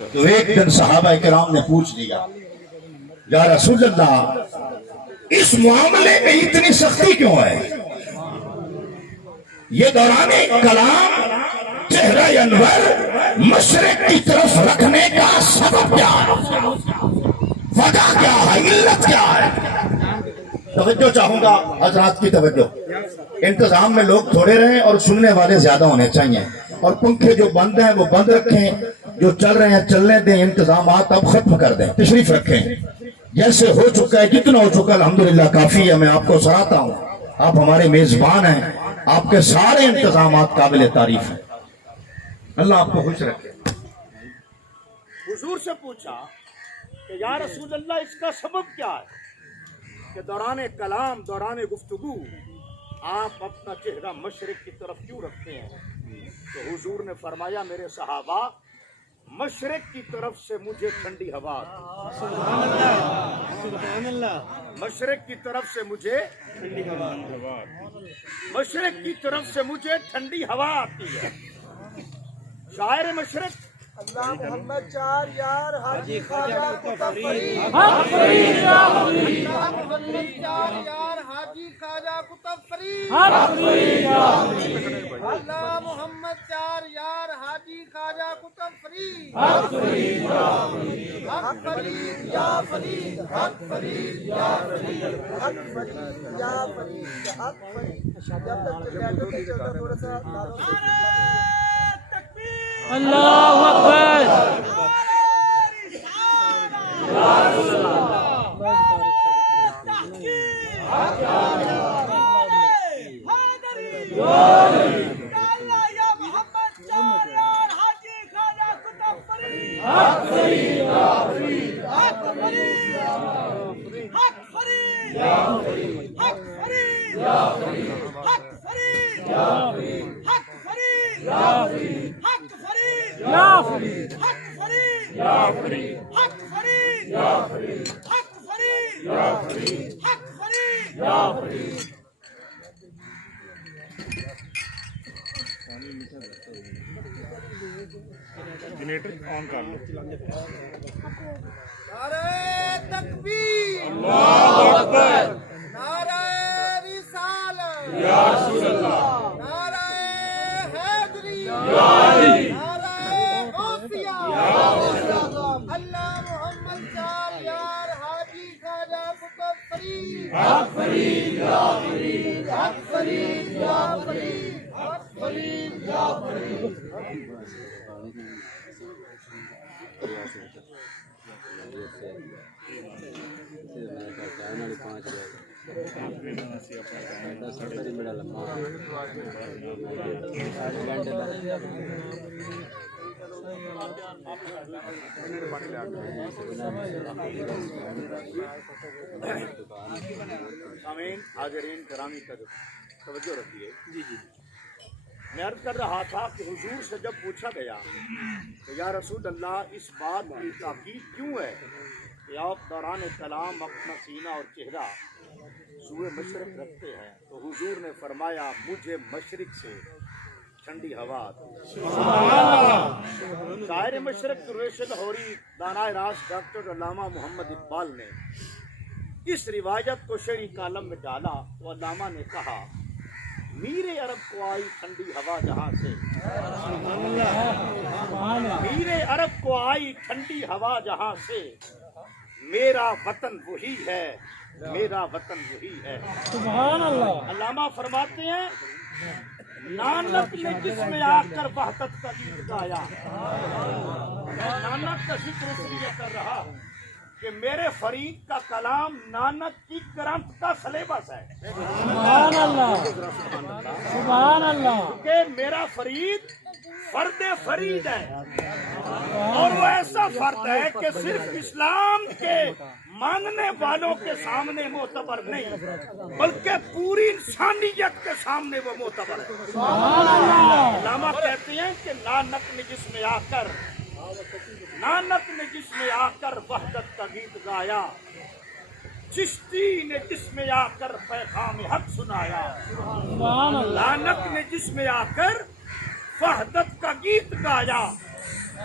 تو ایک دن صحابہ کرام نے پوچھ لیا یا رسول اللہ اس معاملے میں اتنی سختی کیوں ہے؟ یہ دوران کلام چہرہ انور مشرق کی طرف رکھنے کا سبب کیا ہے؟ وجہ کیا ہے؟ علت کیا ہے؟ توجہ چاہوں گا حضرات کی توجہ. انتظام میں لوگ تھوڑے رہیں اور سننے والے زیادہ ہونے چاہیے, اور پنکھے جو بند ہیں وہ بند رکھیں, جو چل رہے ہیں چلنے دیں, انتظامات اب ختم کر دیں, تشریف رکھیں. جیسے ہو چکا ہے جتنا ہو چکا الحمدللہ کافی ہے. میں آپ کو سراہتا ہوں, آپ ہمارے میزبان ہیں, آپ کے سارے انتظامات قابل تعریف ہیں. اللہ آپ کو خوش رکھے. حضور سے پوچھا کہ یا رسول اللہ اس کا سبب کیا ہے کہ دوران کلام دوران گفتگو آپ اپنا چہرہ مشرق کی طرف کیوں رکھتے ہیں؟ تو حضور نے فرمایا میرے صحابہ مشرق کی طرف سے مجھے ٹھنڈی ہوا آتی ہے. مشرق کی طرف سے مجھے مشرق کی طرف سے مجھے ٹھنڈی ہوا آتی ہے. شاعر مشرق اللہ محمد چار یار حاجی خواجہ قطب فرید محمد چار یار حاجی خواجہ قطب فرید اللہ محمد چار یار حاجی خواجہ قطب فرید حق فرید یا فرید حق فرید یا فرید حق فرید یا فرید حق فرید. جب تک ٹریکٹر نہیں چلتا تھوڑا سا اللہ اکبر. جنریٹر آن کر لو. نعرہ تکبیر اللہ اکبر. نعرہ رسالت یا رسول اللہ. نعرہ حیدری یا علی. نعرہ غوثیہ اللہ محمد چار یار حاجی خواجہ قطب فرید حق فرید یا فرید. حق فرید یا فرید حق فرید یا فرید. سامعین حاضرین کرامی کا توجہ رکھیے. میں عرض کر رہا تھا کہ حضور سے جب پوچھا گیا کہ یا رسول اللہ اس بات کی تاکید کیوں ہے کہ آپ دوران کلام اپنا سینہ اور چہرہ سوئے مشرق رکھتے ہیں, تو حضور نے فرمایا مجھے مشرق سے ٹھنڈی ہوا آتی ہے. شاعر مشرق درویش لاہوری دانائے راست ڈاکٹر علامہ محمد اقبال نے اس روایت کو شعری کالم میں ڈالا. تو علامہ نے کہا میرے عرب کو آئی ٹھنڈی ہوا جہاں سے, میرے عرب کو آئی ٹھنڈی ہوا جہاں سے, میرا وطن وہی ہے, میرا وطن وہی ہے. سبحان اللہ. علامہ فرماتے ہیں نانک نے جس میں آ کر وحدت کا گیت گایا. میں نانک کا ذکر اس لیے کر رہا ہوں کہ میرے فرید کا کلام نانک کی گرنتھ کا سلیبس ہے. سبحان اللہ. سبحان اللہ. کہ میرا فرید فرد فرید ہے, اور وہ ایسا فرد ہے کہ صرف اسلام کے ماننے والوں کے سامنے معتبر نہیں بلکہ پوری انسانیت کے سامنے وہ معتبر ہے. علامہ کہتے ہیں کہ نانک نے جس میں آ کر وحدت کا گیت گایا, چشتی نے جس میں آ کر پیغام حق سنایا. نانک نے جس میں آ کر وحدت کا گیت گایا,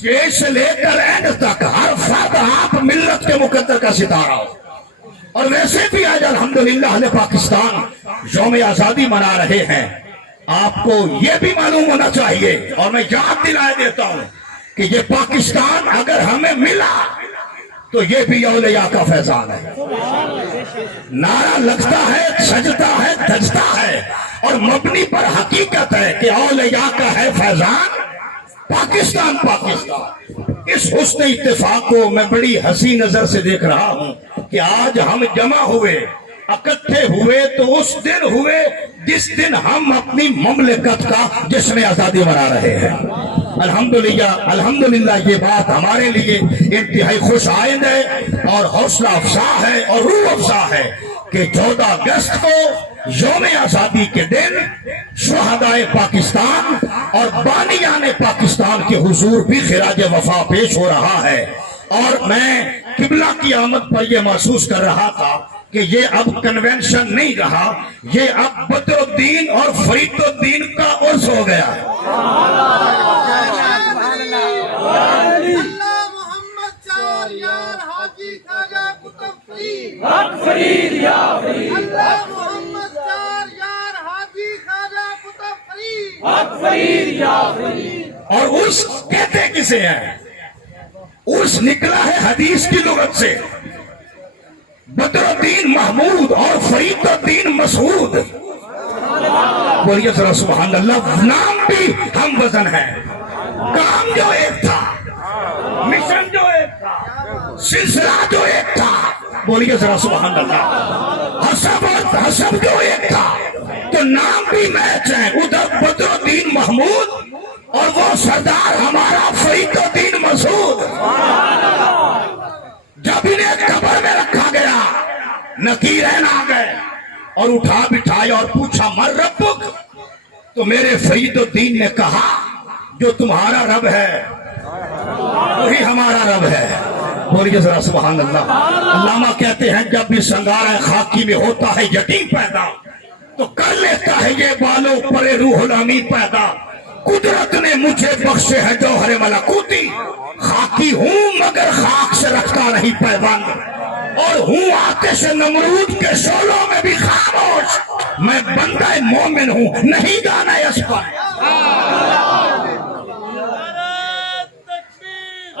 شیر سے لے کر اینڈ تک ہر فرد آپ ملت کے مقدر کا ستارہ ہو. اور ویسے بھی آج الحمدللہ اہل پاکستان یوم آزادی منا رہے ہیں. آپ کو یہ بھی معلوم ہونا چاہیے اور میں یاد دلائے دیتا ہوں کہ یہ پاکستان اگر ہمیں ملا تو یہ بھی اولیاء کا فیضان ہے. نعرہ لگتا ہے، سجتا ہے، دھجتا ہے اور مبنی پر حقیقت ہے کہ اولیاء کا ہے فیضان. پاکستان اس حسن اتفاق کو میں بڑی حسین نظر سے دیکھ رہا ہوں کہ آج ہم جمع ہوئے، اکٹھے ہوئے تو اس دن ہوئے جس دن ہم اپنی مملکت کا جشن آزادی منا رہے ہیں. الحمدللہ یہ بات ہمارے لیے انتہائی خوش آئند ہے اور حوصلہ افزا ہے اور روح افزا ہے کہ 14 اگست کو یوم آزادی کے دن شہدائے پاکستان اور بانیان پاکستان کے حضور بھی خراج وفا پیش ہو رہا ہے. اور میں قبلہ کی آمد پر یہ محسوس کر رہا تھا کہ یہ اب کنونشن نہیں رہا، یہ اب بدر الدین اور فرید الدین کا عرس ہو گیا. اللہ محمد چار یار حاجی خواجہ قطب فرید حق فرید یا فرید. اللہ محمد چار یار حاجی خواجہ قطب فرید حق فرید یا فرید. اور عرس کہتے کسے ہیں؟ عرس نکلا ہے حدیث کی لغت سے. بدر الدین محمود اور فرید الدین مسعود. بولیے ذرا سبحان اللہ. نام بھی ہم وزن ہے، کام جو ایک تھا، مشن جو ایک تھا، سلسلہ جو ایک تھا. بولیے ذرا سبحان اللہ. حسب جو ایک تھا تو نام بھی میچ ہے. ادھر بدر الدین محمود اور وہ سردار ہمارا فرید الدین مسعود. جب انہیں قبر میں رکھا گیا نکیرین آ گئے اور اٹھا بٹھایا اور پوچھا من ربک، تو میرے فرید الدین نے کہا جو تمہارا رب ہے وہی ہمارا رب ہے. بولیے ذرا سبحان اللہ. علامہ کہتے ہیں جب بھی سنگار خاکی میں ہوتا ہے یتیم پیدا تو کر لیتا ہے یہ بالوں پر روح الامی پیدا. قدرت نے مجھے بخشے ہے جوہر ملکوتی، خاکی ہوں مگر خاک سے رکھتا نہیں پیوند، اور ہوں آتش نمرود کے شعلوں میں بھی خاموش. میں بندہ مومن ہوں نہیں گانا اس پر.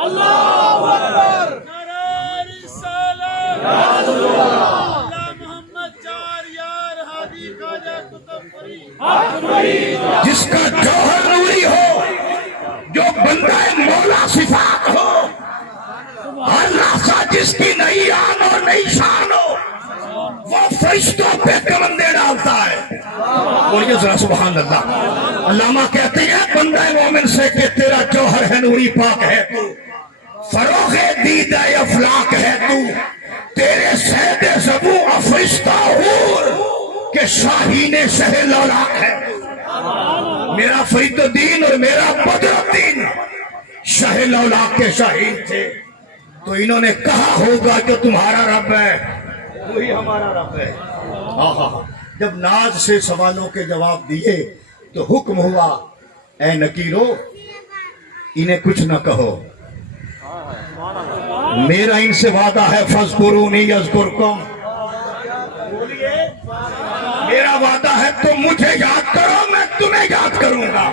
اللہ اکبر. نعرہ رسالت. اللہ محمد چار یار حاجی خواجہ قطب فرید. جس کا جوہر نوری ہو، جو بندہ مولا صفات ہو، ہر لحظہ جس کی نئی آن اور نئی شان ہو، وہ فرشتوں پہ کمندے ڈالتا ہے. بولیے ذرا سبحان اللہ. علامہ کہتے ہیں بندہ مومن سے کہ تیرا جوہر ہے نوری پاک ہے تو، فروغ دید افلاک ہے تو، تیرے سید زبوں افرشتہ حور کہ شاہین شہ لولاک ہے. میرا فرید الدین اور میرا بدر الدین شہ لولاک کے شاہین تھے. تو انہوں نے کہا ہوگا جو تمہارا رب ہے وہی ہمارا رب ہے. جب ناز سے سوالوں کے جواب دیے تو حکم ہوا اے نکیرو انہیں کچھ نہ کہو، میرا ان سے وعدہ ہے فاذکرونی اذکرکم. میرا وعدہ ہے تم مجھے یاد کرو میں تمہیں یاد کروں گا.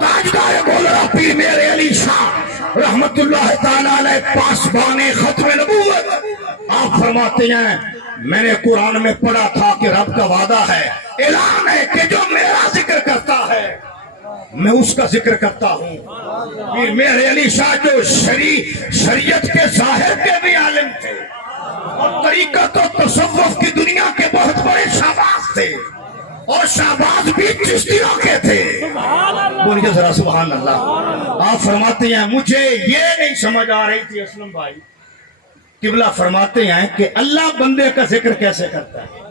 تاجدار گولڑا پیر میرے علی شاہ رحمت اللہ تعالی علیہ پاسبان ختم نبوت آپ فرماتے ہیں میں نے قرآن میں پڑھا تھا کہ رب کا وعدہ ہے، اعلان ہے کہ جو میرا ذکر کرتا ہے میں اس کا ذکر کرتا ہوں. پھر میرے علی شاہ جو شریعت کے ظاہر کے بھی عالم تھے اور طریقت و تصوف کی دنیا کے بہت بڑے شہباز تھے اور شہباز بھی چشتیوں کے تھے. بولیے ذرا سبحان اللہ. آپ فرماتے ہیں مجھے یہ نہیں سمجھ آ رہی تھی اسلم بھائی. قبلہ فرماتے ہیں کہ اللہ بندے کا ذکر کیسے کرتا ہے؟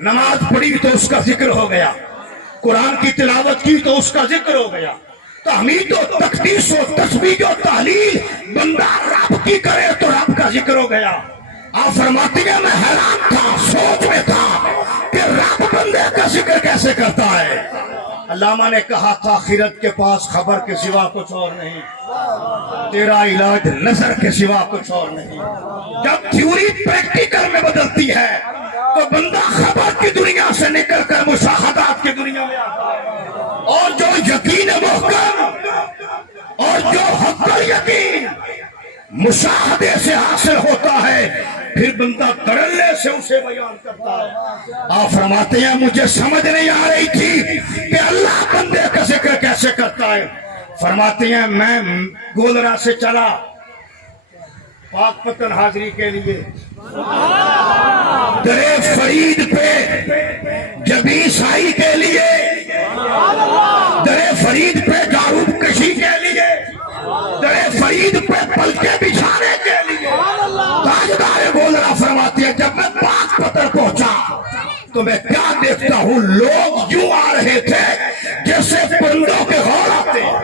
نماز پڑھی تو اس کا ذکر ہو گیا، قرآن کی تلاوت کی تو اس کا ذکر ہو گیا، تحمید و تقدیس و تسبیح و تحلیل بندہ رب کی کرے تو رب کا ذکر ہو گیا. آپ فرماتی ہیں میں حیران تھا، سوچ میں تھا کہ رب بندے کا ذکر کیسے کرتا ہے. علامہ نے کہا تھا آخرت کے پاس خبر کے سوا کچھ اور نہیں، تیرا علاج نظر کے سوا کچھ اور نہیں۔ جب تھیوری پریکٹیکل میں بدلتی ہے تو بندہ خبر کی دنیا سے نکل کر مشاہدات کی دنیا میں آتا ہے، اور جو یقین محکم اور جو حق یقین مشاہدے سے حاصل ہوتا ہے پھر بندہ دڑلے سے اسے بیان کرتا ہے۔ آپ فرماتے ہیں مجھے سمجھ نہیں آ رہی تھی کہ اللہ بندے کا ذکر کیسے کرتا ہے۔ فرماتے ہیں میں گولرا سے چلا پاک پتن حاضری کے لیے، درے فرید پہ جبی سائی کے لیے، درے فرید پہ جاروب کشی کے لیے، درے فرید پہ پلکے بچھانے کے لیے۔ تاجدار گولرا فرماتی ہے جب میں پاک پتن پہنچا تو میں کیا دیکھتا ہوں، لوگ یوں آ رہے تھے جیسے پرندوں کے غور آتے ہیں،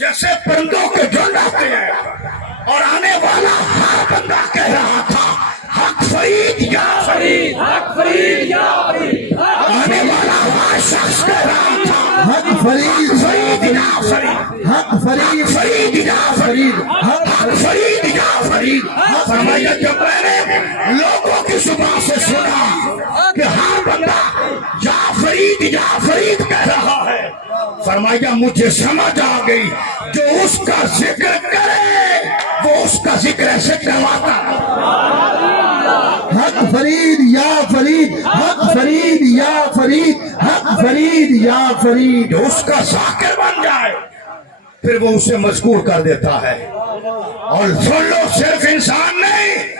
جیسے پرندوں کے جھنڈ آتے ہیں، اور آنے والا ہر بندہ کہہ رہا تھا حق فرید یا فرید، حق فرید یا فرید۔ آنے والا ہر شخص کہہ رہا تھا حق فرید فرید یا فرید، حق فرید فرید یا فرید، حق فرید یا فرید۔ فرمایا جب میں نے لوگوں کی زبان سے سنا کہ ہر بندہ یا فرید یا فرید کہہ رہا ہے، فرمایا مجھے سمجھ آ گئی جو اس کا ذکر کرے وہ اس کا ذکر ایسے کرواتا ہے۔ حق فرید یا فرید، حق فرید یا فرید، حق فرید یا فرید۔ جو اس کا ذاکر بن جائے پھر وہ اسے مذکور کر دیتا ہے۔ اور سن لو صرف انسان نہیں،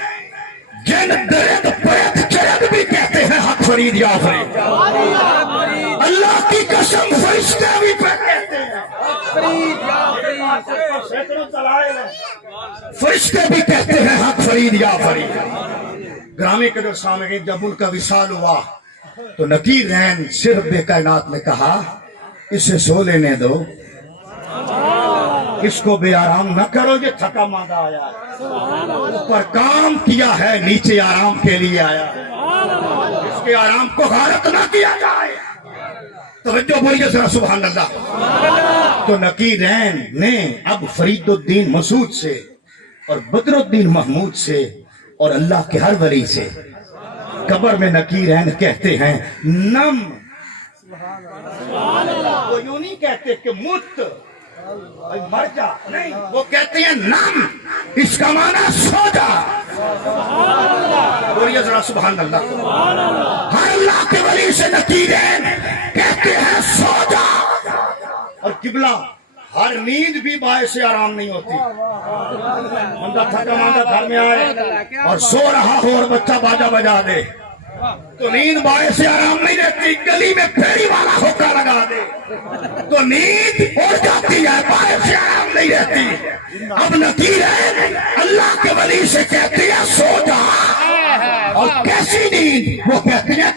جن درد پرت چرد بھی کہتے ہیں حق فرید یا فرید۔ اللہ کی قسم فرشتے بھی پہ کہتے ہیں فرشتے بھی کہتے ہیں حق فرید یا فرید۔ گرامی قدر سامعین، جب ان کا وصال ہوا تو نکیر رین صرف بے کائنات نے کہا اسے سو لینے دو، اس کو بے آرام نہ کرو، یہ تھکا ماندہ آیا ہے، اوپر کام کیا ہے نیچے آرام کے لیے آیا ہے، اس کے آرام کو غارت نہ کیا جائے۔ توجہ بولیے ذرا سبحان اللہ۔ تو نکیرین نے اب فرید الدین مسعود سے اور بدر الدین محمود سے اور اللہ کے ہر ولی سے قبر میں نکیرین کہتے ہیں نم، وہ یوں نہیں کہتے کہ مت مر جا، نہیں، وہ کہتے ہیں نم، اس کا معنی سو جا۔ بولیے ذرا سبحان اللہ۔ ہر اللہ کے ولی سے نکیرین کہتے ہیں سو جا۔ اور قبلہ ہر نیند بھی باعث آرام نہیں ہوتی۔ بندہ تھکا ماندہ گھر میں آئے اور سو رہا ہو اور بچہ باجا بجا دے تو نیند باعث آرام نہیں رہتی، گلی میں پھیری والا ہوکا لگا دے تو نیند اڑ جاتی ہے، باعث آرام نہیں رہتی۔ اب نکیر ہے اللہ کے ولی سے کہتی ہے سو جا، اور کیسی نیند؟ وہ کہتی ہے